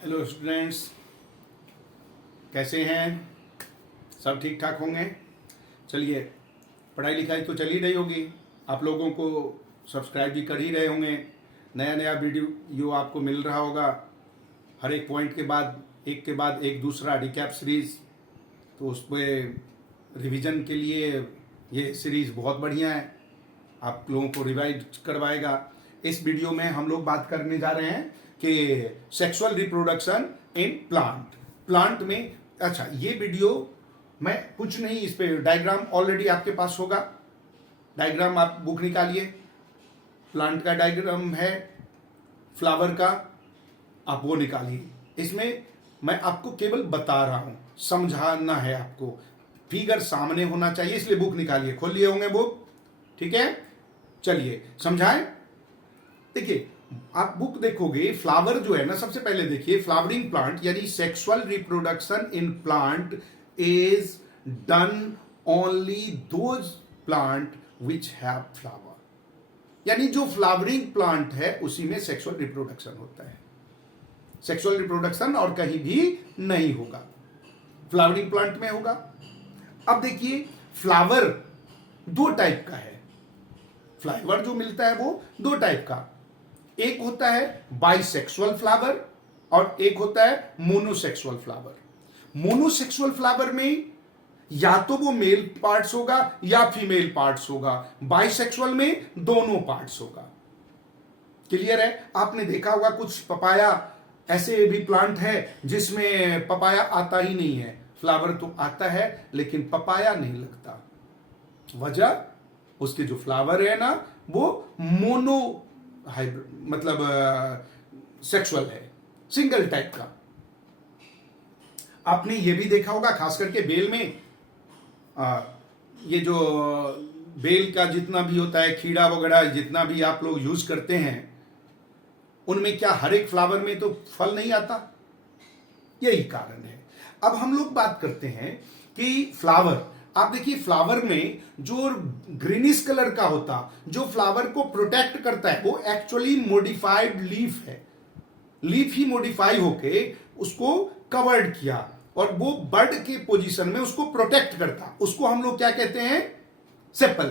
Hello students, कैसे हैं? सब ठीक ठाक होंगे। चलिए, पढ़ाई लिखाई तो चल ही रही होगी। आप लोगों को सब्सक्राइब भी कर ही रहे होंगे। नया नया वीडियो आपको मिल रहा होगा। हर एक पॉइंट के बाद एक दूसरा रिकैप सीरीज। तो उस पर रिवीजन के लिए ये सीरीज़ बहुत बढ़िया है, आप लोगों को रिवाइज करवाएगा। इस वीडियो में हम लोग बात करने जा रहे हैं कि सेक्सुअल रिप्रोडक्शन इन प्लांट में। अच्छा, ये वीडियो मैं कुछ नहीं, इस पे डायग्राम ऑलरेडी आपके पास होगा। डायग्राम आप बुक निकालिए, प्लांट का डायग्राम है, फ्लावर का, आप वो निकालिए। इसमें मैं आपको केवल बता रहा हूं, समझाना है आपको। फिगर सामने होना चाहिए, इसलिए बुक निकालिए। खोल लिए होंगे बुक, ठीक है? चलिए समझाएं। देखिए, आप बुक देखोगे, फ्लावर जो है ना, सबसे पहले देखिए, फ्लावरिंग प्लांट यानी sexual reproduction in plant is done only those plant which have flower. यानी जो फ्लावरिंग प्लांट है उसी में सेक्सुअल रिप्रोडक्शन होता है। सेक्सुअल रिप्रोडक्शन और कहीं भी नहीं होगा, फ्लावरिंग प्लांट में होगा। अब देखिए, फ्लावर दो टाइप का है। फ्लावर जो मिलता है वो दो टाइप का, एक होता है बाइसेक्सुअल फ्लावर और एक होता है मोनोसेक्सुअल फ्लावर। मोनोसेक्सुअल फ्लावर में या तो वो मेल पार्ट्स होगा या फीमेल पार्ट्स होगा। बाइसेक्सुअल में दोनों पार्ट्स होगा। क्लियर है? आपने देखा होगा कुछ पपाया ऐसे भी प्लांट है जिसमें पपाया आता ही नहीं है, फ्लावर तो आता है लेकिन पपाया नहीं लगता। वजह, उसके जो फ्लावर है ना वो मोनो मतलब सेक्सुअल है, सिंगल टाइप का। आपने ये भी देखा होगा, खास करके बेल में ये जो बेल का जितना भी होता है, खीरा वगैरह जितना भी आप लोग यूज करते हैं, उनमें क्या हर एक फ्लावर में तो फल नहीं आता? यही कारण है। अब हम लोग बात करते हैं कि फ्लावर, आप देखिए, फ्लावर में जो ग्रीनिश कलर का होता, जो फ्लावर को प्रोटेक्ट करता है, वो एक्चुअली मॉडिफाइड लीफ है। लीफ ही मॉडिफाई होके उसको कवर्ड किया और वो बर्ड के पोजीशन में उसको प्रोटेक्ट करता। उसको हम लोग क्या कहते हैं? सेपल।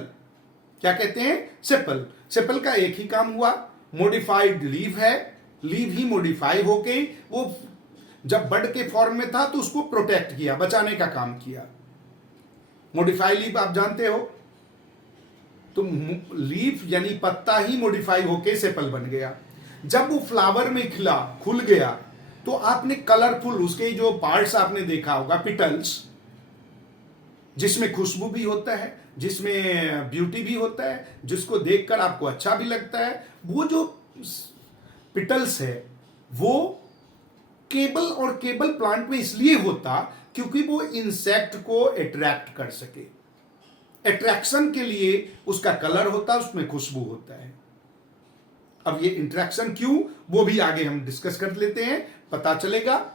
क्या कहते हैं? सेपल। सेपल का एक ही काम हुआ, मॉडिफाइड लीफ है, लीफ ही मॉडिफाई होके वो जब बर्ड के फॉर्म में था तो उसको प्रोटेक्ट किया, बचाने का काम किया। मॉडिफाई लीफ आप जानते हो, तो लीफ यानी पत्ता ही मॉडिफाई होके सेपल बन गया। जब वो फ्लावर में खिला, खुल गया, तो आपने कलरफुल उसके जो पार्ट्स आपने देखा होगा, पिटल्स, जिसमें खुशबू भी होता है, जिसमें ब्यूटी भी होता है, जिसको देखकर आपको अच्छा भी लगता है। वो जो पिटल्स है वो केबल और केबल प्लांट में इसलिए होता क्योंकि वो इंसेक्ट को अट्रैक्ट कर सके। अट्रैक्शन के लिए उसका कलर होता है, उसमें खुशबू होता है। अब ये इंट्रैक्शन क्यों, वो भी आगे हम डिस्कस कर लेते हैं, पता चलेगा।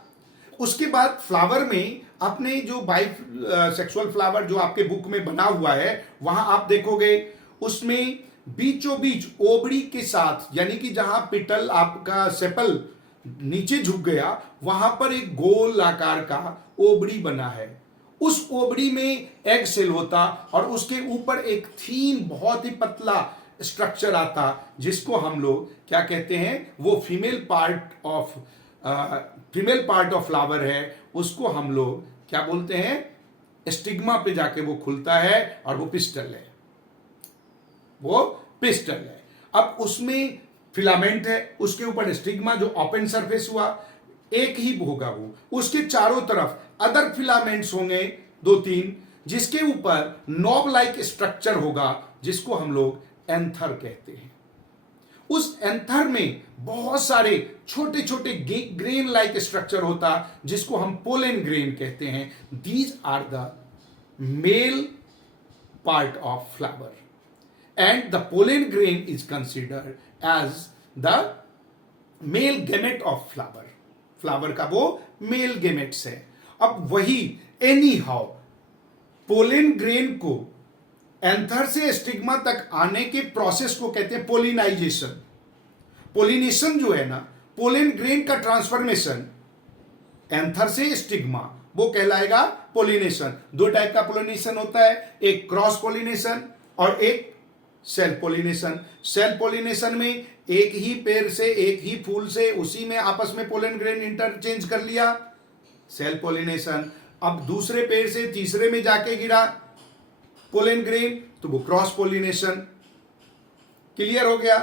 उसके बाद फ्लावर में आपने जो बाई सेक्सुअल फ्लावर जो आपके बुक में बना हुआ है, वहां आप देखोगे उसमें बीचों बीच ओबड़ी के साथ, यानी कि जहां पिटल आपका सेपल नीचे झुक गया, वहां पर एक गोल आकार का ओबड़ी बना है। उस ओबड़ी में एग सेल होता और उसके ऊपर एक थीन, बहुत ही पतला स्ट्रक्चर आता, जिसको हम लोग क्या कहते हैं? वो फीमेल पार्ट ऑफ फ्लावर है। उसको हम लोग क्या बोलते हैं? स्टिग्मा पे जाके वो खुलता है और वो पिस्टल है, वो पिस्टल है। अब उसमें फिलामेंट है, उसके ऊपर स्टिग्मा जो ओपन सरफेस हुआ, एक ही होगा वो। उसके चारों तरफ अदर फिलामेंट्स होंगे दो तीन, जिसके ऊपर नॉब लाइक स्ट्रक्चर होगा, जिसको हम लोग एंथर कहते हैं। उस एंथर में बहुत सारे छोटे छोटे ग्रेन लाइक स्ट्रक्चर होता, जिसको हम पोलन ग्रेन कहते हैं। These are the male part of flower and the pollen grain is considered as the male gamete of flower. Flower का वो मेल गेमेट्स है। अब वही एनी हाउ पोलन ग्रेन को एंथर से स्टिग्मा तक आने के प्रोसेस को कहते हैं पोलिनाइजेशन। पोलिनेशन जो है ना, पोलन ग्रेन का ट्रांसफॉर्मेशन, एंथर से स्टिग्मा, वो कहलाएगा पोलिनेशन। दो टाइप का पोलिनेशन होता है, एक क्रॉस पोलिनेशन और एक सेल्फ पोलिनेशन। सेल्फ पोलिनेशन में एक ही पेड़ से, एक ही फूल से उसी में आपस में पोलन ग्रेन इंटरचेंज कर लिया, सेल्फ पोलिनेशन। अब दूसरे पेड़ से तीसरे में जाके गिरा पोलन ग्रेन, तो वो क्रॉस पोलिनेशन। क्लियर हो गया?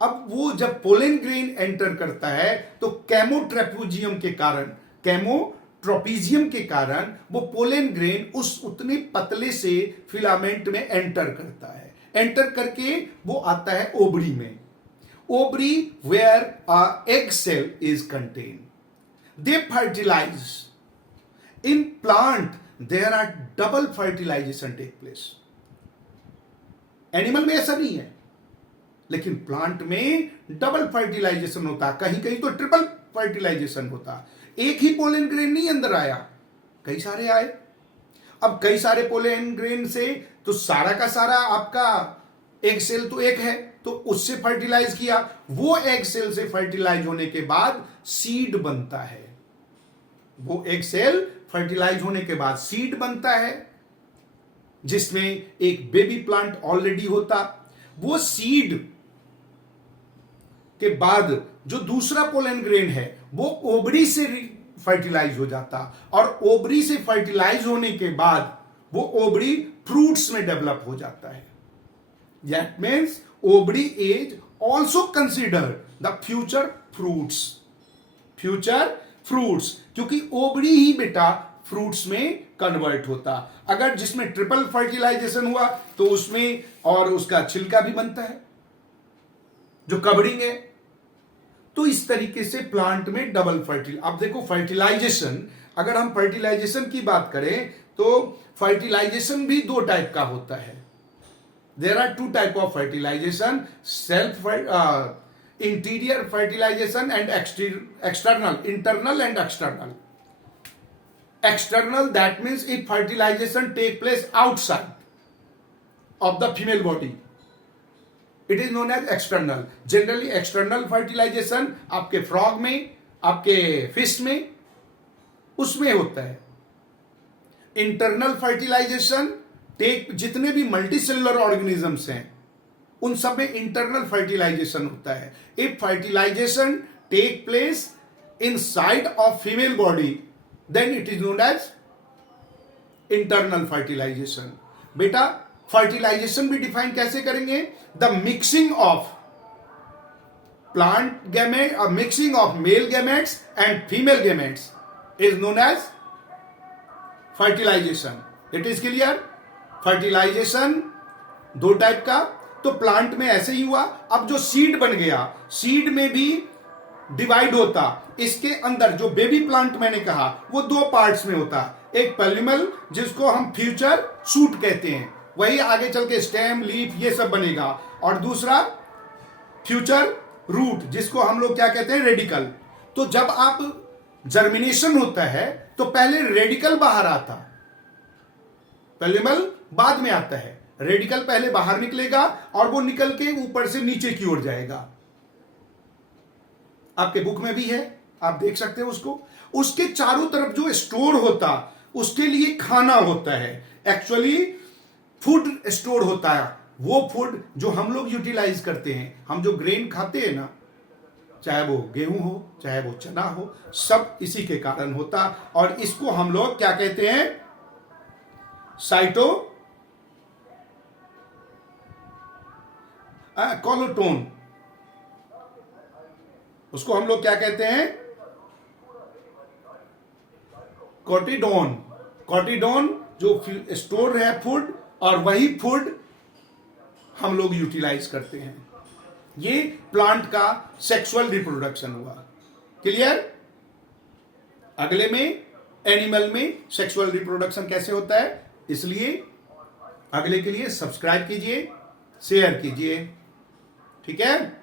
अब वो जब पोलन ग्रेन एंटर करता है तो कैमोट्रेपेजियम के कारण, कैमोट्रोपिजियम के कारण वो पोलन ग्रेन उस उतने पतले से फिलामेंट में एंटर करता है। एंटर करके वो आता है ओवरी में। Ovary where a egg cell is contain, they fertilise. In plant there are double fertilisation take place. Animal में ऐसा नहीं है, लेकिन प्लांट में डबल फर्टिलाइजेशन होता, कहीं कहीं तो ट्रिपल फर्टिलाइजेशन होता। एक ही पोलन ग्रेन नहीं अंदर आया, कई सारे आए। अब कई सारे पोलन ग्रेन से तो सारा का सारा आपका एग सेल तो एक है, तो उससे फर्टिलाइज किया। वो एग सेल से फर्टिलाइज होने के बाद सीड बनता है। वो एग सेल फर्टिलाइज होने के बाद सीड बनता है, जिसमें एक बेबी प्लांट ऑलरेडी होता। वो सीड के बाद जो दूसरा पोलन ग्रेन है वो ओवरी से फर्टिलाइज हो जाता, और ओवरी से फर्टिलाइज होने के बाद वो ओवरी फ्रूट्स में डेवलप हो जाता है। That means ovary is also consider the future fruits. Future fruits, क्योंकि ओवरी ही बेटा फ्रूट्स में कन्वर्ट होता। अगर जिसमें ट्रिपल फर्टिलाइजेशन हुआ तो उसमें और उसका छिलका भी बनता है जो कवरिंग है। तो इस तरीके से प्लांट में डबल अब देखो फर्टिलाइजेशन, अगर हम फर्टिलाइजेशन की बात करें तो फर्टिलाइजेशन भी दो टाइप का होता है। There are two type of fertilisation, self interior fertilisation and external, internal and external. External, that means if fertilization take place outside of the female body, it is known as external. Generally external fertilization आपके frog में, आपके fish में, उसमें होता है। Internal fertilization take, जितने भी multicellular organisms हैं उन सब में internal fertilization होता है। If fertilization take place inside of female body, then it is known as internal fertilization। बेटा फर्टिलाइजेशन भी डिफाइन कैसे करेंगे? The mixing of plant gamete, mixing of male gametes and female gametes is known as fertilisation. It is clear? Fertilisation दो type का, तो plant में ऐसे ही हुआ। अब जो सीड बन गया, सीड में भी डिवाइड होता। इसके अंदर जो बेबी प्लांट मैंने कहा वो दो पार्ट्स में होता, एक पेलिमल जिसको हम फ्यूचर शूट कहते हैं, वही आगे चल के स्टेम, लीफ ये सब बनेगा, और दूसरा फ्यूचर रूट जिसको हम लोग क्या कहते हैं, रेडिकल। तो जब आप जर्मिनेशन होता है तो पहले रेडिकल बाहर आता, पेलिमल बाद में आता है। रेडिकल पहले बाहर निकलेगा और वो निकल के ऊपर से नीचे की ओर जाएगा। आपके बुक में भी है, आप देख सकते हैं उसको। उसके चारों तरफ जो स्टोर होता, उसके लिए खाना होता है, एक्चुअली फूड स्टोर होता है। वो फूड जो हम लोग यूटिलाइज करते हैं, हम जो ग्रेन खाते हैं ना, चाहे वो गेहूं हो, चाहे वो चना हो, सब इसी के कारण होता। और इसको हम लोग क्या कहते हैं? कोलोटोन। उसको हम लोग क्या कहते हैं? कोटिडोन। कोटिडोन जो स्टोर है फूड, और वही फूड हम लोग यूटिलाइज करते हैं। ये प्लांट का सेक्सुअल रिप्रोडक्शन हुआ। क्लियर? अगले में एनिमल में सेक्सुअल रिप्रोडक्शन कैसे होता है, इसलिए अगले के लिए सब्सक्राइब कीजिए, शेयर कीजिए। ठीक है?